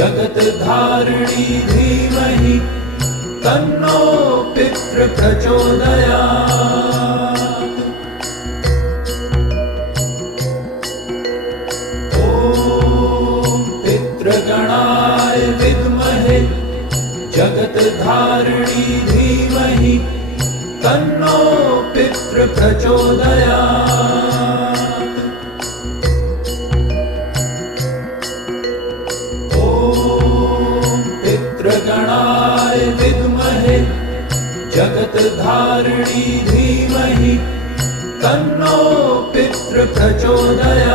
जगत्धारिणी धीमहि तन्नो पितृ प्रचोदयात्। ॐ पितृगणाय विद्महे जगत्धारिणी धीमहि तन्नो पितृ प्रचोदयात्। ॐ पितृगणाय विद्महे जगत्धारिणी धीमहि तन्नो पितृ प्रचोदयात्।